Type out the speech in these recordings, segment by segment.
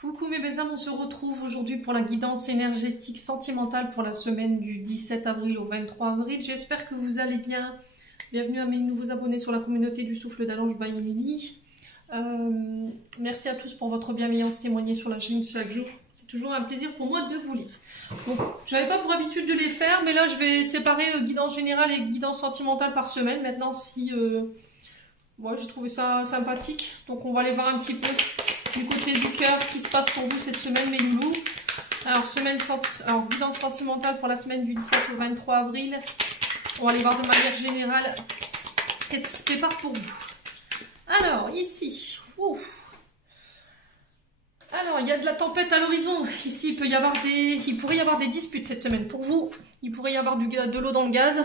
Coucou mes belles âmes, on se retrouve aujourd'hui pour la guidance énergétique sentimentale pour la semaine du 17 avril au 23 avril. J'espère que vous allez bien. Bienvenue à mes nouveaux abonnés sur la communauté du souffle d'Allange by Emily. Merci à tous pour votre bienveillance témoignée sur la chaîne chaque jour. C'est toujours un plaisir pour moi de vous lire. Donc, je n'avais pas pour habitude de les faire, mais là je vais séparer guidance générale et guidance sentimentale par semaine. Maintenant, si moi j'ai trouvé ça sympathique, donc on va aller voir un petit peu du côté du cœur ce qui se passe pour vous cette semaine, mes loulous. Alors, guidance sentimentale pour la semaine du 17 au 23 avril. On va aller voir de manière générale qu'est-ce qui se prépare pour vous. Alors, ici, alors, il y a de la tempête à l'horizon. Ici, il pourrait y avoir des disputes cette semaine pour vous. Il pourrait y avoir de l'eau dans le gaz.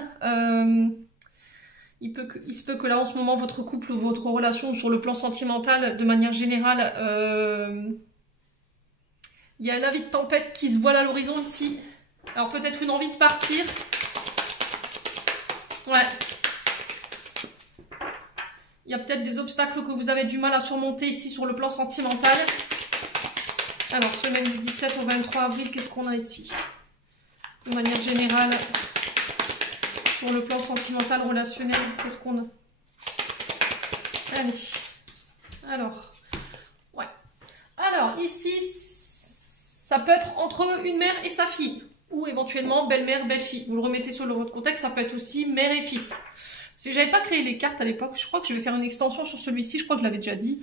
Il se peut que là, en ce moment, votre couple ou votre relation sur le plan sentimental, de manière générale, il y a un avis de tempête qui se voile à l'horizon ici. Alors, peut-être une envie de partir. Ouais. Il y a peut-être des obstacles que vous avez du mal à surmonter ici sur le plan sentimental. Alors, semaine du 17 au 23 avril, qu'est-ce qu'on a ici? De manière générale, sur le plan sentimental, relationnel, qu'est-ce qu'on a? Allez. Alors, ouais. Alors, ici, ça peut être entre une mère et sa fille. Ou éventuellement, belle-mère, belle-fille. Vous le remettez sur votre contexte, ça peut être aussi mère et fils. Si j'avais pas créé les cartes à l'époque, je crois que je vais faire une extension sur celui-ci, je crois que je l'avais déjà dit,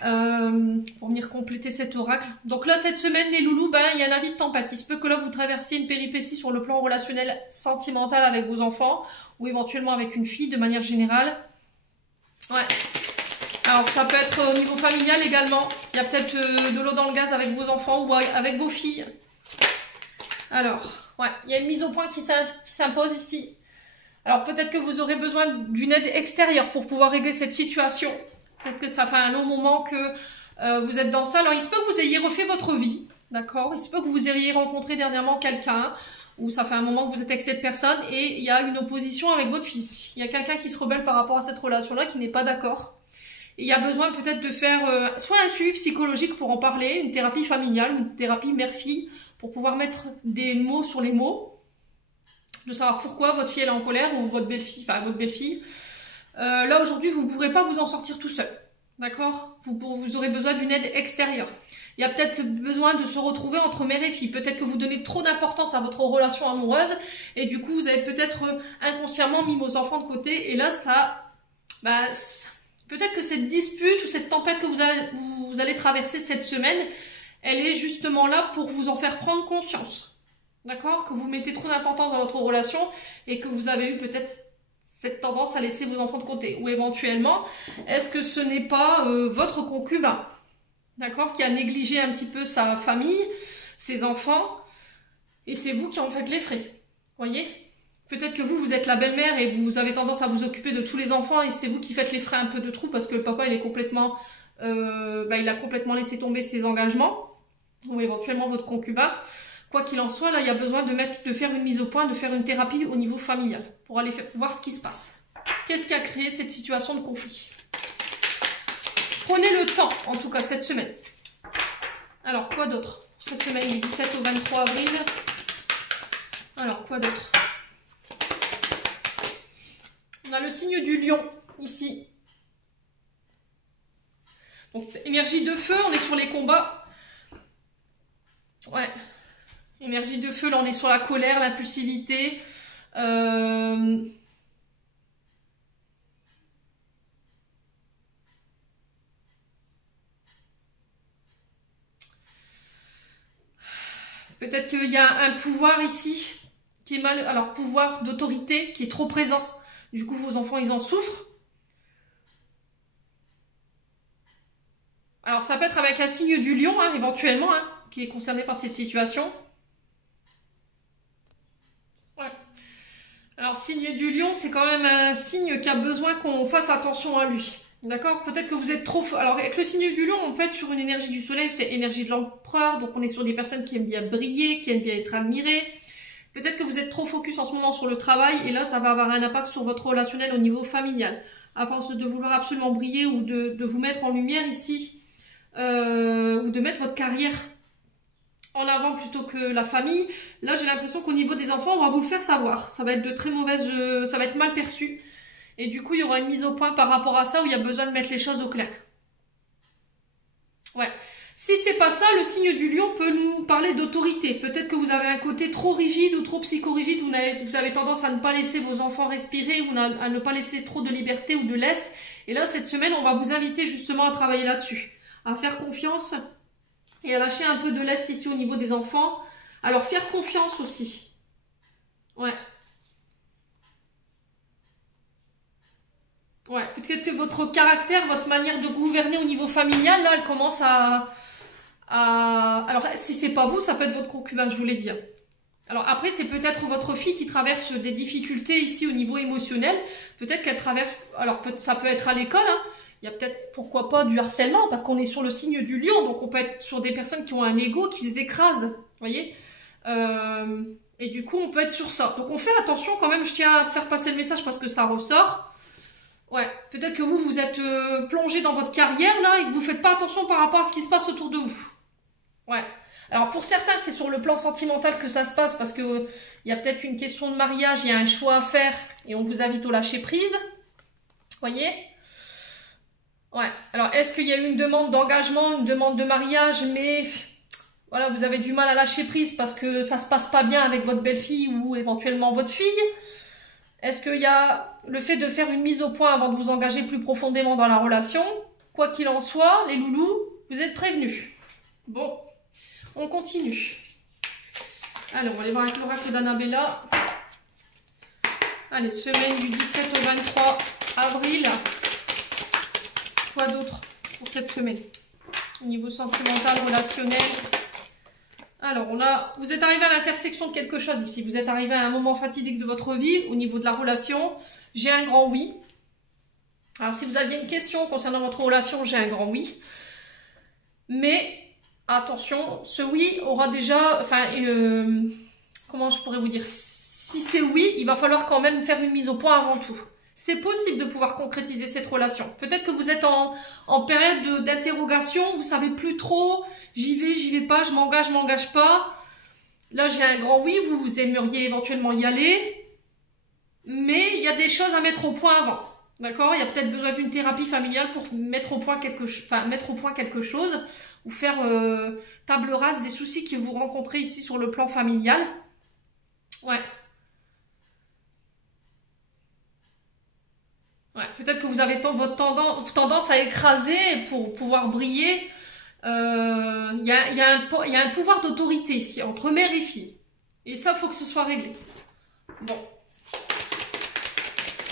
pour venir compléter cet oracle. Donc là, cette semaine, les loulous, il y a un avis de tempête. Il se peut que là, vous traversiez une péripétie sur le plan relationnel sentimental avec vos enfants, ou éventuellement avec une fille, de manière générale. Ouais. Alors, ça peut être au niveau familial également. Il y a peut-être de l'eau dans le gaz avec vos enfants ou avec vos filles. Alors, ouais, il y a une mise au point qui s'impose ici. Alors peut-être que vous aurez besoin d'une aide extérieure pour pouvoir régler cette situation. Peut-être que ça fait un long moment que vous êtes dans ça. Alors il se peut que vous ayez refait votre vie, d'accord? Il se peut que vous ayez rencontré dernièrement quelqu'un, ou ça fait un moment que vous êtes avec cette personne, et il y a une opposition avec votre fils. Il y a quelqu'un qui se rebelle par rapport à cette relation-là, qui n'est pas d'accord. Et il y a besoin peut-être de faire soit un suivi psychologique pour en parler, une thérapie familiale, une thérapie mère-fille, pour pouvoir mettre des mots sur les mots. De savoir pourquoi votre fille elle est en colère ou votre belle-fille, là aujourd'hui vous ne pourrez pas vous en sortir tout seul, d'accord? Vous aurez besoin d'une aide extérieure. Il y a peut-être le besoin de se retrouver entre mère et fille. Peut-être que vous donnez trop d'importance à votre relation amoureuse et du coup vous avez peut-être inconsciemment mis vos enfants de côté et là peut-être que cette dispute ou cette tempête que vous allez traverser cette semaine, elle est justement là pour vous en faire prendre conscience. D'accord? Que vous mettez trop d'importance dans votre relation et que vous avez eu peut-être cette tendance à laisser vos enfants de côté. Ou éventuellement, est-ce que ce n'est pas votre concubin, d'accord, qui a négligé un petit peu sa famille, ses enfants, et c'est vous qui en faites les frais. Voyez? Peut-être que vous êtes la belle-mère et vous avez tendance à vous occuper de tous les enfants et c'est vous qui faites les frais un peu de trou parce que le papa, il est complètement, il a complètement laissé tomber ses engagements. Ou éventuellement votre concubin. Quoi qu'il en soit, là, il y a besoin de faire une mise au point, de faire une thérapie au niveau familial pour aller voir ce qui se passe. Qu'est-ce qui a créé cette situation de conflit? Prenez le temps, en tout cas, cette semaine. Alors, quoi d'autre? Cette semaine, du 17 au 23 avril. Alors, quoi d'autre? On a le signe du lion, ici. Donc, énergie de feu, on est sur les combats. Ouais. Énergie de feu, là on est sur la colère, l'impulsivité. Peut-être qu'il y a un pouvoir ici qui est mal. Alors, pouvoir d'autorité qui est trop présent. Du coup, vos enfants, ils en souffrent. Alors, ça peut être avec un signe du lion, hein, éventuellement, qui est concerné par cette situation. Alors, signe du lion, c'est quand même un signe qui a besoin qu'on fasse attention à lui. D'accord? Peut-être que vous êtes trop... Alors, avec le signe du lion, on peut être sur une énergie du soleil, c'est énergie de l'empereur. Donc, on est sur des personnes qui aiment bien briller, qui aiment bien être admirées. Peut-être que vous êtes trop focus en ce moment sur le travail. Et là, ça va avoir un impact sur votre relationnel au niveau familial. À force de vouloir absolument briller ou de vous mettre en lumière ici, ou de mettre votre carrière en avant plutôt que la famille. Là, j'ai l'impression qu'au niveau des enfants, on va vous le faire savoir. Ça va être de très mauvaises... ça va être mal perçu. Et du coup, il y aura une mise au point par rapport à ça où il y a besoin de mettre les choses au clair. Ouais. Si c'est pas ça, le signe du lion peut nous parler d'autorité. Peut-être que vous avez un côté trop rigide ou trop psychorigide, vous avez tendance à ne pas laisser vos enfants respirer ou à ne pas laisser trop de liberté ou de lest. Et là, cette semaine, on va vous inviter justement à travailler là-dessus, à faire confiance et à lâcher un peu de lest ici au niveau des enfants. Alors, faire confiance aussi. Ouais. Ouais, peut-être que votre caractère, votre manière de gouverner au niveau familial, là, elle commence Alors, si c'est pas vous, ça peut être votre concubin, je vous l'ai dit. Alors après, c'est peut-être votre fille qui traverse des difficultés ici au niveau émotionnel. Peut-être qu'elle traverse... Alors, ça peut être à l'école, hein. Il y a peut-être, pourquoi pas, du harcèlement, parce qu'on est sur le signe du lion, donc on peut être sur des personnes qui ont un ego, qui s'écrasent, vous voyez. Et du coup, on peut être sur ça. Donc on fait attention quand même, je tiens à faire passer le message parce que ça ressort. Ouais, peut-être que vous êtes plongé dans votre carrière, là, et que vous faites pas attention par rapport à ce qui se passe autour de vous. Ouais. Alors pour certains, c'est sur le plan sentimental que ça se passe parce que il y a peut-être une question de mariage, il y a un choix à faire et on vous invite au lâcher prise. Voyez? Ouais. Alors est-ce qu'il y a eu une demande d'engagement, une demande de mariage, mais voilà, vous avez du mal à lâcher prise parce que ça se passe pas bien avec votre belle-fille ou éventuellement votre fille? Est-ce qu'il y a le fait de faire une mise au point avant de vous engager plus profondément dans la relation? Quoi qu'il en soit, les loulous, vous êtes prévenus. Bon. On continue. Alors, on va aller voir avec l'oracle d'Annabella. Allez, semaine du 17 au 23 avril. Quoi d'autre pour cette semaine? Au niveau sentimental, relationnel. Alors, vous êtes arrivé à l'intersection de quelque chose ici. Vous êtes arrivé à un moment fatidique de votre vie au niveau de la relation. J'ai un grand oui. Alors, si vous aviez une question concernant votre relation, j'ai un grand oui. Mais... attention, ce oui aura déjà, comment je pourrais vous dire, si c'est oui, il va falloir quand même faire une mise au point avant tout. C'est possible de pouvoir concrétiser cette relation. Peut-être que vous êtes en période d'interrogation, vous savez plus trop, j'y vais pas, je m'engage pas. Là, j'ai un grand oui, vous aimeriez éventuellement y aller, mais il y a des choses à mettre au point avant. D'accord? Il y a peut-être besoin d'une thérapie familiale pour mettre au point quelque chose ou faire table rase des soucis que vous rencontrez ici sur le plan familial. Ouais. Ouais, peut-être que vous avez votre tendance à écraser pour pouvoir briller. Il y a un pouvoir d'autorité ici, entre mère et fille. Et ça, il faut que ce soit réglé. Bon.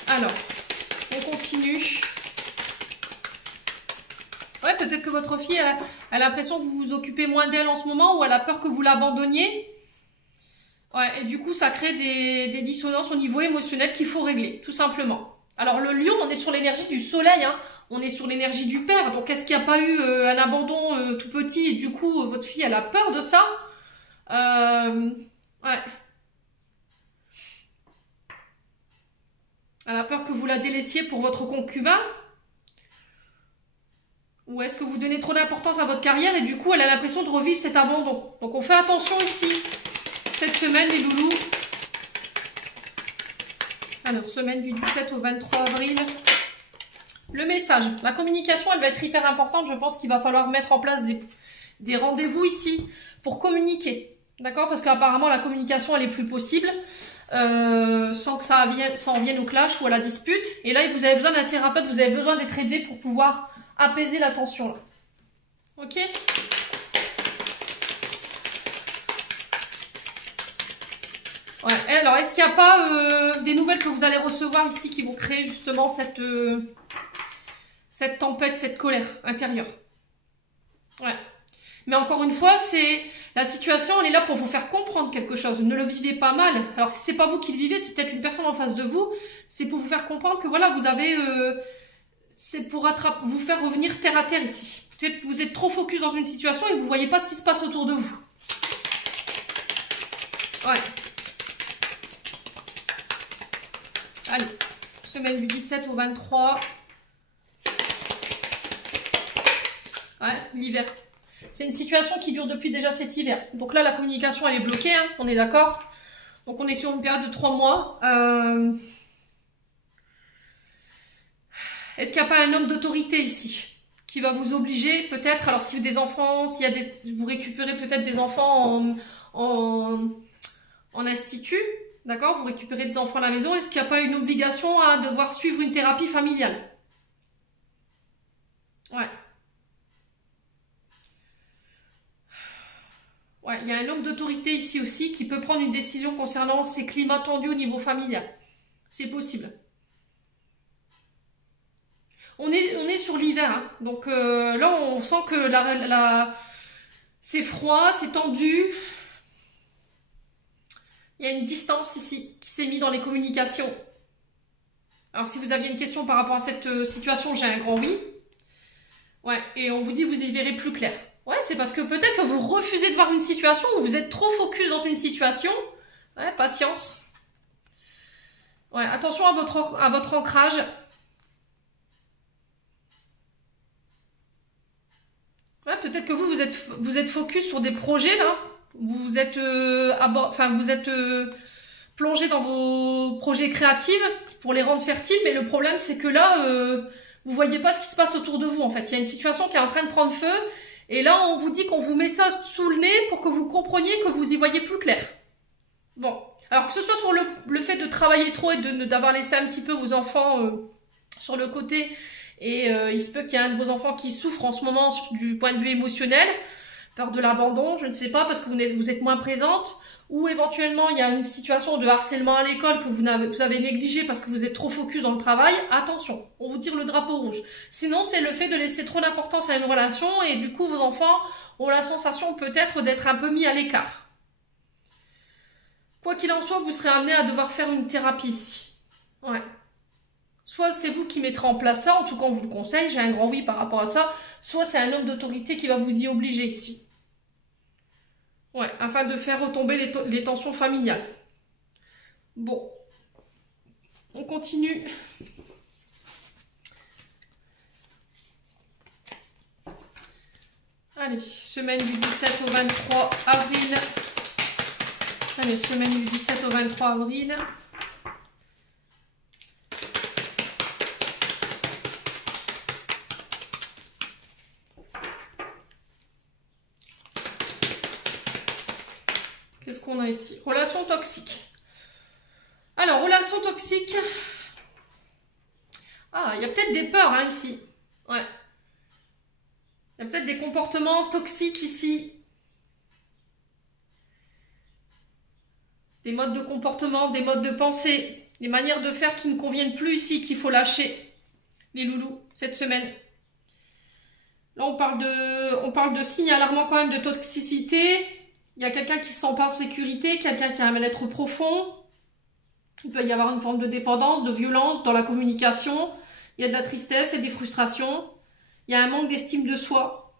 Alors, on continue. Ouais, peut-être que votre fille a l'impression que vous vous occupez moins d'elle en ce moment ou elle a peur que vous l'abandonniez. Ouais, et du coup, ça crée des dissonances au niveau émotionnel qu'il faut régler, tout simplement. Alors, le lion, on est sur l'énergie du soleil, hein. On est sur l'énergie du père. Donc, est-ce qu'il n'y a pas eu un abandon tout petit et du coup, votre fille, elle a peur de ça? Ouais. Elle a peur que vous la délaissiez pour votre concubin? Ou est-ce que vous donnez trop d'importance à votre carrière et du coup, elle a l'impression de revivre cet abandon? Donc, on fait attention ici, cette semaine, les loulous. Alors, semaine du 17 au 23 avril. Le message. La communication, elle va être hyper importante. Je pense qu'il va falloir mettre en place des rendez-vous ici pour communiquer. D'accord? Parce qu'apparemment, la communication, elle est plus possible. Sans que ça en vienne au clash ou à la dispute. Et là, vous avez besoin d'un thérapeute, vous avez besoin d'être aidé pour pouvoir apaiser la tension là. Ok? Ouais. Et alors, est-ce qu'il n'y a pas des nouvelles que vous allez recevoir ici qui vont créer justement cette tempête, cette colère intérieure? Ouais. Mais encore une fois, c'est la situation, elle est là pour vous faire comprendre quelque chose. Ne le vivez pas mal. Alors, si c'est pas vous qui le vivez, c'est peut-être une personne en face de vous. C'est pour vous faire comprendre que voilà, vous avez... c'est pour vous faire revenir terre à terre ici. Peut-être que vous êtes trop focus dans une situation et vous ne voyez pas ce qui se passe autour de vous. Ouais. Allez, semaine du 17 au 23. Ouais, l'hiver. C'est une situation qui dure depuis déjà cet hiver. Donc là, la communication, elle est bloquée, hein, on est d'accord. Donc on est sur une période de 3 mois. Est-ce qu'il n'y a pas un homme d'autorité ici qui va vous obliger peut-être, alors si vous avez des enfants, s'il y a vous récupérez peut-être des enfants en institut, d'accord, vous récupérez des enfants à la maison, est-ce qu'il n'y a pas une obligation à devoir suivre une thérapie familiale? Ouais. Ouais, il y a un homme d'autorité ici aussi qui peut prendre une décision concernant ces climats tendus au niveau familial. C'est possible. On est sur l'hiver, hein. Donc là on sent que c'est froid, c'est tendu. Il y a une distance ici qui s'est mise dans les communications. Alors si vous aviez une question par rapport à cette situation, j'ai un grand oui. Ouais, et on vous dit vous y verrez plus clair. Ouais, c'est parce que peut-être que vous refusez de voir une situation ou vous êtes trop focus dans une situation. Ouais, patience. Ouais, attention à votre ancrage. Ouais, peut-être que vous êtes focus sur des projets là. Vous êtes, plongé dans vos projets créatifs pour les rendre fertiles, mais le problème c'est que là, vous voyez pas ce qui se passe autour de vous en fait. Il y a une situation qui est en train de prendre feu, et là on vous dit qu'on vous met ça sous le nez pour que vous compreniez que vous y voyez plus clair. Bon, alors que ce soit sur le fait de travailler trop et d'avoir laissé un petit peu vos enfants sur le côté, et il se peut qu'il y ait un de vos enfants qui souffre en ce moment du point de vue émotionnel, peur de l'abandon, je ne sais pas, parce que vous êtes moins présente, ou éventuellement il y a une situation de harcèlement à l'école que vous avez négligé parce que vous êtes trop focus dans le travail, attention, on vous tire le drapeau rouge. Sinon c'est le fait de laisser trop d'importance à une relation et du coup vos enfants ont la sensation peut-être d'être un peu mis à l'écart. Quoi qu'il en soit, vous serez amené à devoir faire une thérapie. Ouais. Soit c'est vous qui mettrez en place ça, en tout cas on vous le conseille, j'ai un grand oui par rapport à ça, soit c'est un homme d'autorité qui va vous y obliger ici. Ouais, afin de faire retomber les tensions familiales. Bon, on continue. Allez, semaine du 17 au 23 avril. Allez, semaine du 17 au 23 avril. Qu'est-ce qu'on a ici? Relation toxique. Alors, relation toxique. Ah, il y a peut-être des peurs hein, ici. Ouais. Il y a peut-être des comportements toxiques ici. Des modes de comportement, des modes de pensée, des manières de faire qui ne conviennent plus ici, qu'il faut lâcher. Les loulous, cette semaine. Là, on parle de signes alarmants quand même de toxicité. Il y a quelqu'un qui ne se sent pas en sécurité, quelqu'un qui a un mal-être profond. Il peut y avoir une forme de dépendance, de violence dans la communication. Il y a de la tristesse et des frustrations. Il y a un manque d'estime de soi.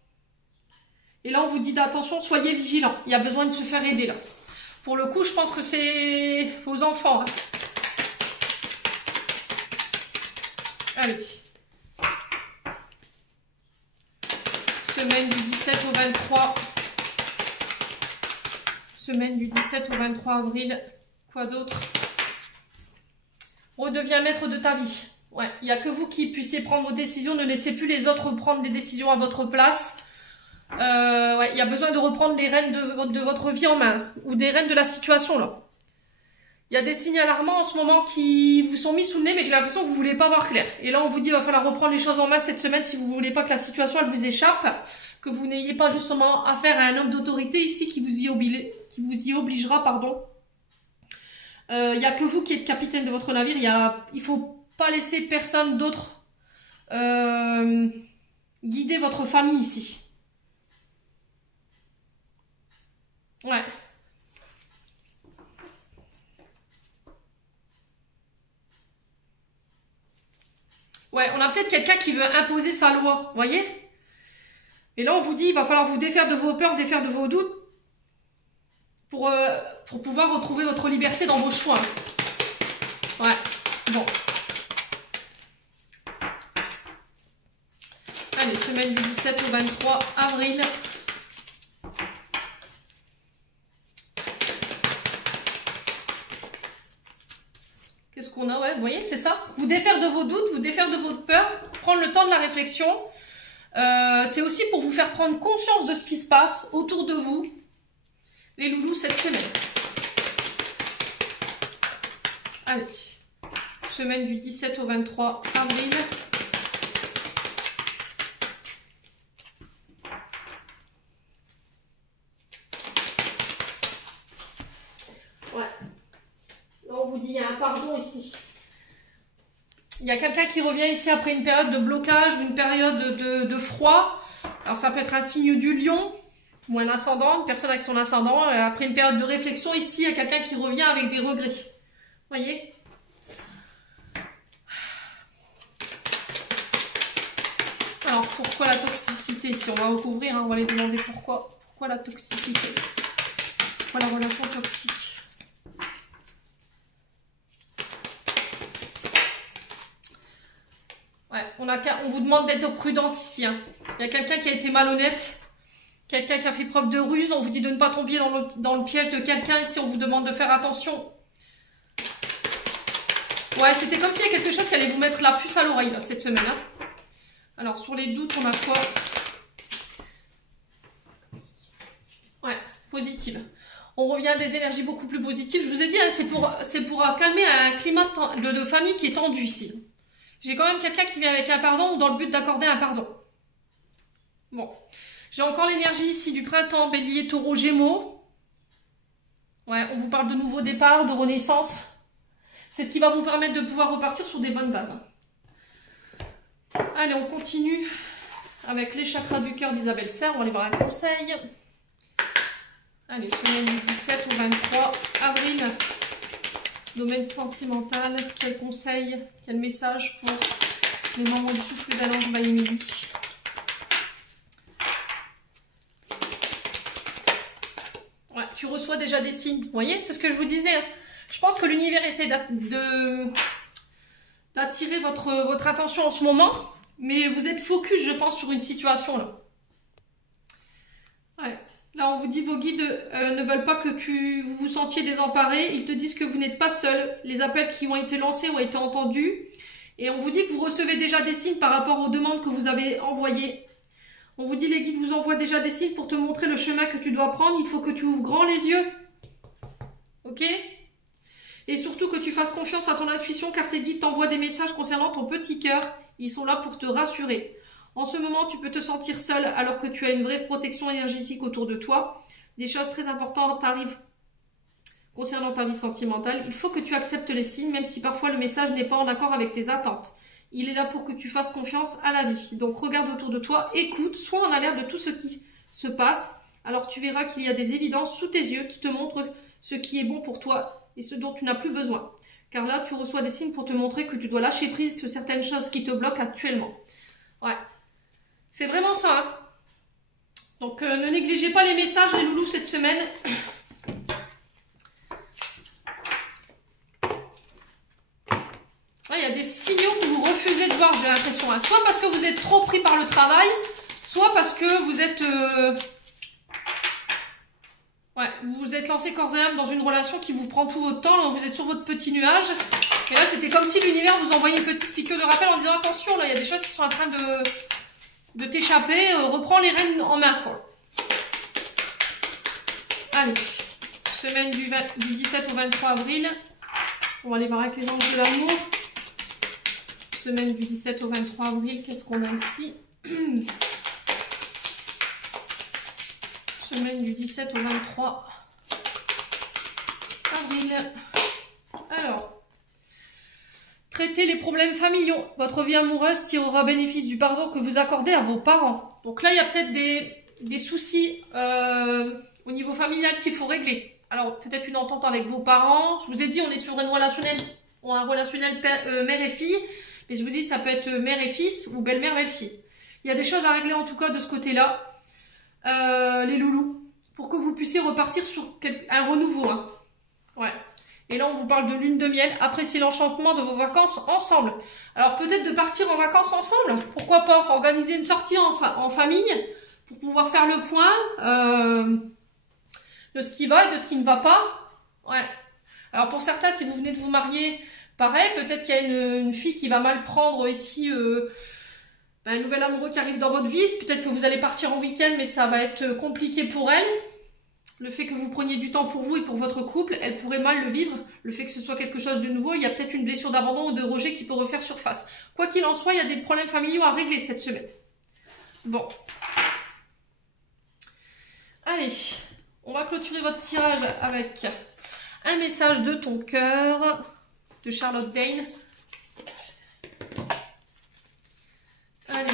Et là, on vous dit d'attention, soyez vigilants. Il y a besoin de se faire aider là. Pour le coup, je pense que c'est vos enfants. Hein. Allez. Semaine du 17 au 23. Semaine du 17 au 23 avril. Quoi d'autre? Redeviens maître de ta vie. Ouais, il n'y a que vous qui puissiez prendre vos décisions. Ne laissez plus les autres prendre des décisions à votre place. Ouais, il y a besoin de reprendre les rênes de votre vie en main. Ou des rênes de la situation, là. Il y a des signes alarmants en ce moment qui vous sont mis sous le nez, mais j'ai l'impression que vous ne voulez pas voir clair. Et là, on vous dit qu'il va falloir reprendre les choses en main cette semaine si vous ne voulez pas que la situation, elle vous échappe. Que vous n'ayez pas justement affaire à un homme d'autorité ici qui vous y obligera, pardon. Il n'y a que vous qui êtes capitaine de votre navire. Il faut pas laisser personne d'autre guider votre famille ici. Ouais. Ouais, on a peut-être quelqu'un qui veut imposer sa loi, vous voyez? Et là, on vous dit, il va falloir vous défaire de vos peurs, défaire de vos doutes pour pouvoir retrouver votre liberté dans vos choix. Ouais, bon. Allez, semaine du 17 au 23 avril. vous voyez, c'est ça. Vous défaire de vos doutes, vous défaire de votre peur, prendre le temps de la réflexion. C'est aussi pour vous faire prendre conscience de ce qui se passe autour de vous, les loulous, cette semaine. Allez, semaine du 17 au 23 avril. Ouais. Là, on vous dit, il y a un pardon ici. Il y a quelqu'un qui revient ici après une période de blocage ou une période de froid. Alors, ça peut être un signe du lion ou un ascendant, une personne avec son ascendant. Après une période de réflexion, ici, il y a quelqu'un qui revient avec des regrets. Vous voyez? Alors, pourquoi la toxicité? Si on va recouvrir, hein, on va les demander pourquoi. Pourquoi la toxicité? Pourquoi la relation toxique? Ouais, on vous demande d'être prudente ici. Hein. Il y a quelqu'un qui a été malhonnête, quelqu'un qui a fait preuve de ruse. On vous dit de ne pas tomber dans le piège de quelqu'un. Ici, on vous demande de faire attention. Ouais, c'était comme s'il y a quelque chose qui allait vous mettre la puce à l'oreille cette semaine. Hein. Alors, sur les doutes, on a quoi? Ouais, positive. On revient à des énergies beaucoup plus positives. Je vous ai dit, hein, c'est pour calmer un climat de famille qui est tendu ici. J'ai quand même quelqu'un qui vient avec un pardon ou dans le but d'accorder un pardon. Bon. J'ai encore l'énergie ici du printemps, bélier, taureau, gémeaux. Ouais, on vous parle de nouveau départ, de renaissance. C'est ce qui va vous permettre de pouvoir repartir sur des bonnes bases. Allez, on continue avec les chakras du cœur d'Isabelle Serre. On va aller voir un conseil. Allez, semaine du 17 au 23 avril. Domaine sentimental, quel conseil, quel message pour les membres du souffle d'Alain Baïmili. Ouais, tu reçois déjà des signes, vous voyez, c'est ce que je vous disais. Hein. Je pense que l'univers essaie d'attirer votre attention en ce moment, mais vous êtes focus, je pense, sur une situation là. Ouais. Là, on vous dit vos guides ne veulent pas que vous vous sentiez désemparé. Ils te disent que vous n'êtes pas seul. Les appels qui ont été lancés ont été entendus. Et on vous dit que vous recevez déjà des signes par rapport aux demandes que vous avez envoyées. On vous dit les guides vous envoient déjà des signes pour te montrer le chemin que tu dois prendre. Il faut que tu ouvres grand les yeux. Ok? Et surtout que tu fasses confiance à ton intuition car tes guides t'envoient des messages concernant ton petit cœur. Ils sont là pour te rassurer. En ce moment, tu peux te sentir seul alors que tu as une vraie protection énergétique autour de toi. Des choses très importantes arrivent concernant ta vie sentimentale. Il faut que tu acceptes les signes, même si parfois le message n'est pas en accord avec tes attentes. Il est là pour que tu fasses confiance à la vie. Donc regarde autour de toi, écoute, sois en alerte de tout ce qui se passe. Alors tu verras qu'il y a des évidences sous tes yeux qui te montrent ce qui est bon pour toi et ce dont tu n'as plus besoin. Car là, tu reçois des signes pour te montrer que tu dois lâcher prise de certaines choses qui te bloquent actuellement. Ouais. C'est vraiment ça. Hein. Donc, ne négligez pas les messages, les loulous, cette semaine. Il y a des signaux que vous refusez de voir, j'ai l'impression. Hein. Soit parce que vous êtes trop pris par le travail, soit parce que vous êtes... Ouais, vous vous êtes lancé corps et âme dans une relation qui vous prend tout votre temps. Là, vous êtes sur votre petit nuage. Et là, c'était comme si l'univers vous envoyait une petite piqûre de rappel en disant attention, là, il y a des choses qui sont en train de t'échapper. Reprends les rênes en main, quoi. Allez, semaine du 17 au 23 avril. On va aller voir avec les anges de l'amour. Semaine du 17 au 23 avril, qu'est-ce qu'on a ici? Semaine du 17 au 23 avril. Alors, traitez les problèmes familiaux. Votre vie amoureuse tirera bénéfice du pardon que vous accordez à vos parents. Donc là, il y a peut-être des soucis au niveau familial qu'il faut régler. Alors, peut-être une entente avec vos parents. Je vous ai dit, on est sur un relationnel mère et fille. Mais je vous dis, ça peut être mère et fils ou belle-mère, belle-fille. Il y a des choses à régler en tout cas de ce côté-là. Les loulous, pour que vous puissiez repartir sur un renouveau. Hein. Ouais. Et là, on vous parle de lune de miel. Appréciez l'enchantement de vos vacances ensemble. Alors, peut-être de partir en vacances ensemble. Pourquoi pas organiser une sortie en famille pour pouvoir faire le point de ce qui va et de ce qui ne va pas. Ouais. Alors, pour certains, si vous venez de vous marier, Pareil, peut-être qu'il y a une fille qui va mal prendre ici un nouvel amoureux qui arrive dans votre vie. Peut-être que vous allez partir en week-end, mais ça va être compliqué pour elle. Le fait que vous preniez du temps pour vous et pour votre couple, elle pourrait mal le vivre. Le fait que ce soit quelque chose de nouveau, il y a peut-être une blessure d'abandon ou de rejet qui peut refaire surface. Quoi qu'il en soit, il y a des problèmes familiaux à régler cette semaine. Bon. Allez, on va clôturer votre tirage avec un message de ton cœur de Charlotte Dane. Allez.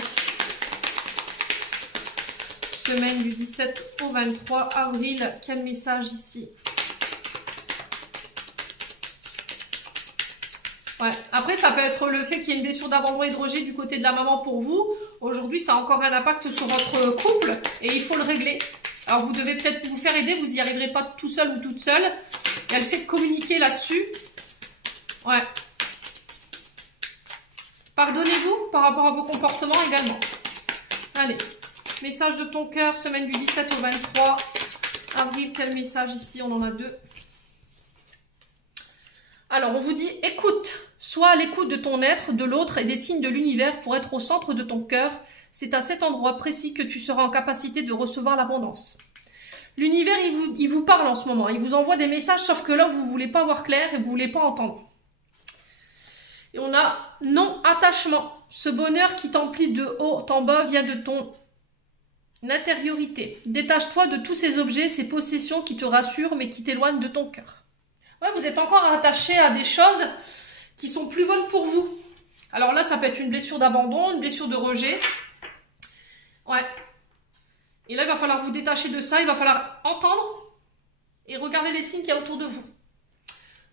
Semaine du 17 au 23 avril. Quel message ici? Ouais. Après, ça peut être le fait qu'il y ait une blessure d'abandon et de rejet du côté de la maman pour vous. Aujourd'hui, ça a encore un impact sur votre couple et il faut le régler. Alors, vous devez peut-être vous faire aider. Vous n'y arriverez pas tout seul ou toute seule. Il y a le fait de communiquer là-dessus. Ouais. Pardonnez-vous par rapport à vos comportements également. Allez. Message de ton cœur, semaine du 17 au 23 avril. Quel message ici? On en a deux. Alors, on vous dit, écoute. Sois à l'écoute de ton être, de l'autre et des signes de l'univers pour être au centre de ton cœur. C'est à cet endroit précis que tu seras en capacité de recevoir l'abondance. L'univers, il vous parle en ce moment. Il vous envoie des messages, sauf que là, vous ne voulez pas voir clair et vous ne voulez pas entendre. Et on a non-attachement. Ce bonheur qui t'emplit de haut en bas vient de ton intériorité. Détache-toi de tous ces objets, ces possessions qui te rassurent mais qui t'éloignent de ton cœur. Ouais, vous êtes encore attaché à des choses qui sont plus bonnes pour vous. Alors là, ça peut être une blessure d'abandon, une blessure de rejet. Ouais. Et là, il va falloir vous détacher de ça. Il va falloir entendre et regarder les signes qu'il y a autour de vous.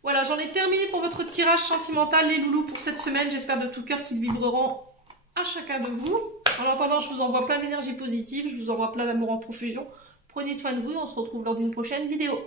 Voilà, j'en ai terminé pour votre tirage sentimental, les loulous, pour cette semaine. J'espère de tout cœur qu'ils vibreront à chacun de vous. En attendant, je vous envoie plein d'énergie positive. Je vous envoie plein d'amour en profusion. Prenez soin de vous et on se retrouve lors d'une prochaine vidéo.